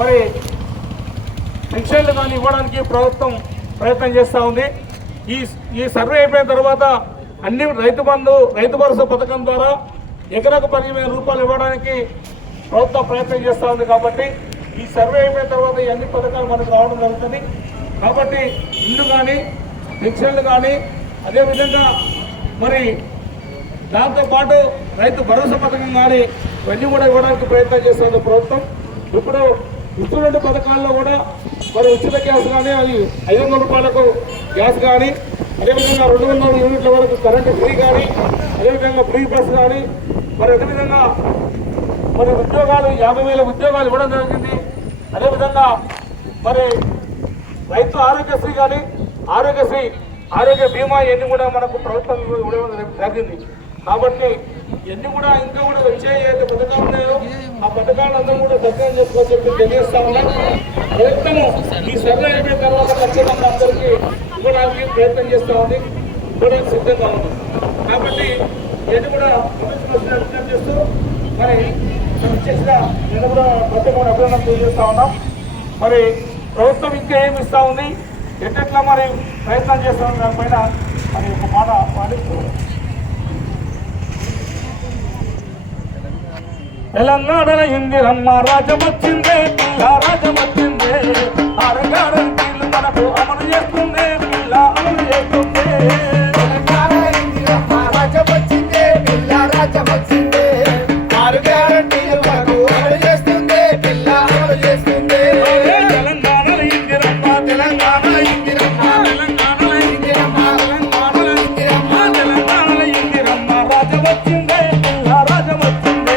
మరి పెన్షన్లు కానీ ఇవ్వడానికి ప్రభుత్వం ప్రయత్నం చేస్తూ ఉంది. ఈ సర్వే అయిపోయిన తర్వాత అన్ని రైతు భరోసా పథకం ద్వారా ఎకరాకు 10,000 రూపాయలు ఇవ్వడానికి ప్రభుత్వం ప్రయత్నం చేస్తూ ఉంది. కాబట్టి ఈ సర్వే అయిపోయిన తర్వాత ఈ అన్ని పథకాలు మనకు రావడం జరుగుతుంది. కాబట్టి ఇల్లు కానీ పెన్షన్లు కానీ అదేవిధంగా మరి దాంతోపాటు రైతు భరోసా పథకం కానీ ఇవన్నీ కూడా ఇవ్వడానికి ప్రయత్నం చేస్తుంది ప్రభుత్వం. ఇప్పుడు ఇస్తున్న పథకాల్లో కూడా మరి ఉచిత గ్యాస్ కానీ అది 500 రూపాయలకు గ్యాస్ కానీ అదేవిధంగా 200 యూనిట్ల వరకు కరెంటు ఫ్రీ కానీ అదేవిధంగా ఫ్రీ బస్ కానీ మరి అదేవిధంగా మరి ఉద్యోగాలు 50,000 ఉద్యోగాలు ఇవ్వడం జరిగింది. అదేవిధంగా మరి రైతు ఆరోగ్యశ్రీ కానీ ఆరోగ్య బీమా ఇవన్నీ కూడా మనకు ప్రభుత్వం ఇవ్వడం జరిగింది. కాబట్టి ఇవన్నీ కూడా ఇంకా కూడా వచ్చే ఏదైతే పథకాలు ఉన్నాయో ఆ పథకాలందరూ కూడా సక్రమం చేసుకోవాలని చెప్పి తెలియజేస్తా ఉన్నాం. ప్రభుత్వము ఈ సర్వే అయిపోయిన తర్వాత ఖచ్చితంగా అందరికీ ఇవ్వడానికి ప్రయత్నం చేస్తూ ఉంది, ఇవ్వడానికి సిద్ధంగా ఉంది. కాబట్టి ఇవన్నీ కూడా విజ్ఞప్తి చేస్తూ మరి చేసిన నేను కూడా ప్రత్యేకమైన అభినందన తెలియజేస్తా ఉన్నాం. మరి ప్రభుత్వం ఇంకా ఏమి ఇస్తూ ఉంది, ఎట్లా మరి ప్రయత్నం చేస్తా ఉంది దానిపైన మరి ఒక మాట పాటిస్తూ తెలంగాణలో ఇందిరమ్మ రాజ్యం వచ్చిందే, పిల్ల రాజ్యం వచ్చిందే, 6 గ్యారెంటీలు మనకు అమలు చేస్తుందే, పిల్ల అమలు చేస్తుందే. తెలంగాణలో ఇందిరమ్మ రాజ్యం వచ్చిందే, పిల్ల రాజ్యం వచ్చిందే, 6 గ్యారెంటీలు మనకు అమలు చేస్తుందే, పిల్ల అమలు చేస్తుందే. తెలంగాణలో ఇందిరమ్మ తెలంగాణలో ఇందిరమ్మ తెలంగాణలో ఇందిరమ్మ తెలంగాణలో ఇందిరమ్మ తెలంగాణలో ఇందిరమ్మ రాజ్యం వచ్చిందే, పిల్ల రాజ్యం వచ్చిందే.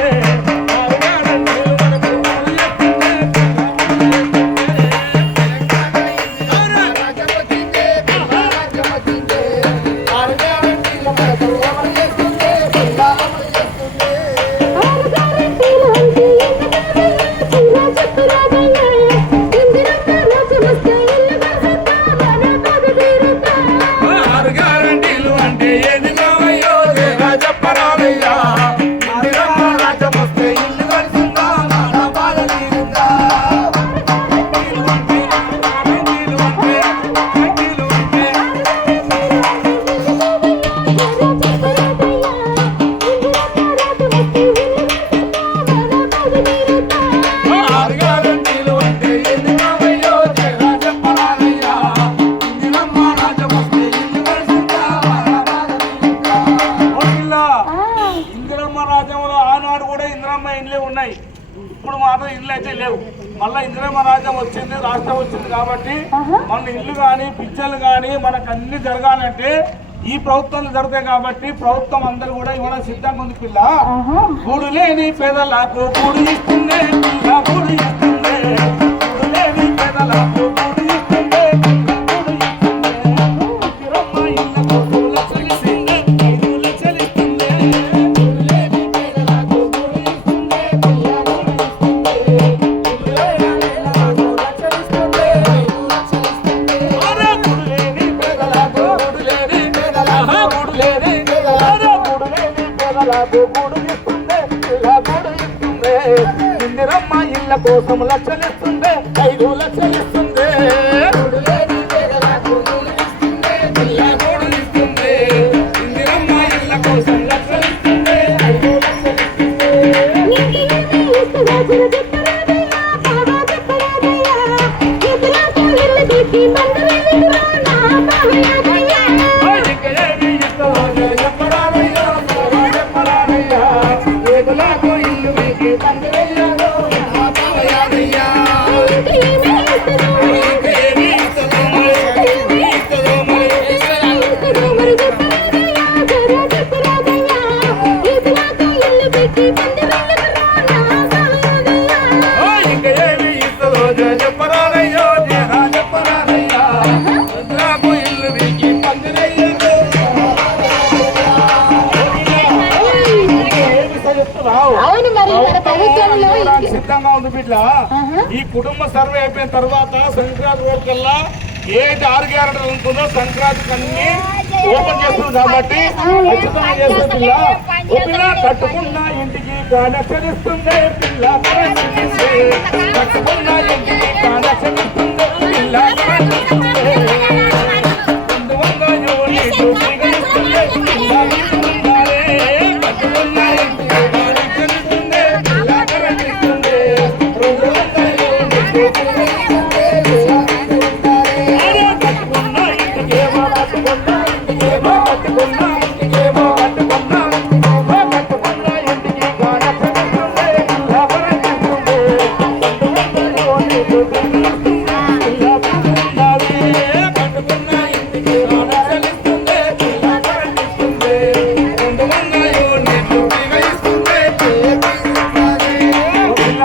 ఉన్నాయి, ఇప్పుడు మాత్రం ఇల్లు అయితే లేవు. మళ్ళీ ఇందిరమ్మ రాజ్యం వచ్చింది, రాష్ట్రం వచ్చింది కాబట్టి మన ఇల్లు కానీ పిచ్చర్లు కానీ మనకు అన్ని జరగాలంటే ఈ ప్రభుత్వంలో జరుగుతాయి. కాబట్టి ప్రభుత్వం అందరూ కూడా ఇవ్వడం సిద్ధంగా ఉంది. పిల్ల గూడు లేని పేదలకు గూడు ఇస్తుందే, పిల్ల గూడు ఇస్తుందే, గూడు లేని పేదలకు గూడు ఇస్తుందే, గూడు ఇస్తుందే. ఇందిరమ్మ ఇళ్ళ కోసం లక్షలు ఇస్తుందే, 5 లక్షలు ఇస్తుందే. ఇందిరమ్మ ఇళ్ళ కోసం లక్షలు ఇస్తుందే, 5 లక్షలు ఇస్తుందే. ఇందిరమ్మ ఇళ్ళ కోసం లక్షలు ఇస్తుందే, 5 లక్షలు ఇస్తుందే. సిద్ధంగా ఉంది బిడ్డ. ఈ కుటుంబ సర్వే అయిపోయిన తర్వాత సంక్రాంతి రోజు కల్లా ఏదైతే 6 గ్యారెంటీలు ఉంటుందో సంక్రాంతికి అన్ని ఓపెన్ చేస్తుంది. కాబట్టి ఖచ్చితంగా చేస్తుంది పిల్ల. కట్టుకున్న ఇంటికి కనెక్షన్ ఇస్తుంది పిల్ల కరెంట్ ఇస్తుంది. కట్టుకున్న ఇంటికి కనెక్షన్ ఇస్తుంది పిల్ల కరెంట్ ఇస్తుంది. 200 యూనిట్లు ఫ్రీగా ఇస్తుంది పిల్ల ఇస్తున్నారే. కట్టుకున్న ఇంటికి కనెక్షన్ ఇస్తుంది పిల్ల కరెంట్ ఇస్తుంది. 200 యూనిట్లు ఫ్రీగా ఇస్తుంది పిల్ల ఇస్తున్నారే. కట్టుకున్న ఇంటికేమో కట్టుకున్న ఇంటికేమో కట్టుకున్న ఇంటికేమో కట్టుకున్న కట్టుకున్న ఇంటికి కనెక్షన్ ఇస్తుంది పిల్ల కరెంట్ ఇస్తుంది. 200 యూనిట్లు ఫ్రీగా ఇస్తుంది పిల్ల ఇస్తున్నారే. కట్టుకున్న ఇంటికి కనెక్షన్ ఇస్తుంది పిల్ల కరెంట్ ఇస్తుంది. 200 యూనిట్లు ఫ్రీగా ఇస్తుంది పిల్ల ఇస్తున్నారే. పిల్ల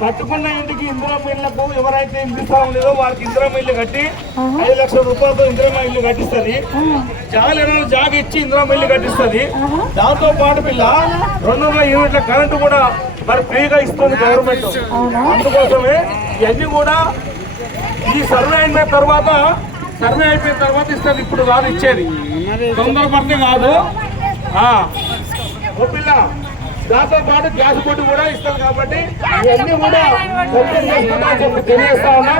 కట్టుకున్న ఇంటికి ఇందిరమ్మ ఇళ్లకు ఎవరైతే ఇంటి స్థలం లేదో వారికి ఇందిరమ్మ ఇల్లు కట్టి 5 లక్షల రూపాయలతో ఇందిరమ్మ ఇల్లు కట్టిస్తుంది. జాగా ఇచ్చి ఇందిరమ్మ ఇల్లు కట్టిస్తుంది. దాంతో పాటు పిల్ల 200 యూనిట్ల కరెంటు కూడా మరి ఫ్రీగా ఇస్తుంది గవర్నమెంట్. అందుకోసమే ఇవన్నీ కూడా ఈ సర్వే అయిపోయిన తర్వాత ఇస్తుంది. ఇప్పుడు కాదు ఇచ్చేది, తొందరపడితే కాదు. ఓ పిల్ల దాంతో పాటు గ్యాస్ బొట్టు కూడా ఇస్తారు కాబట్టి ఇవన్నీ కూడా సత్యం చేసుకుంటా అని చెప్పి తెలియజేస్తా ఉన్నా.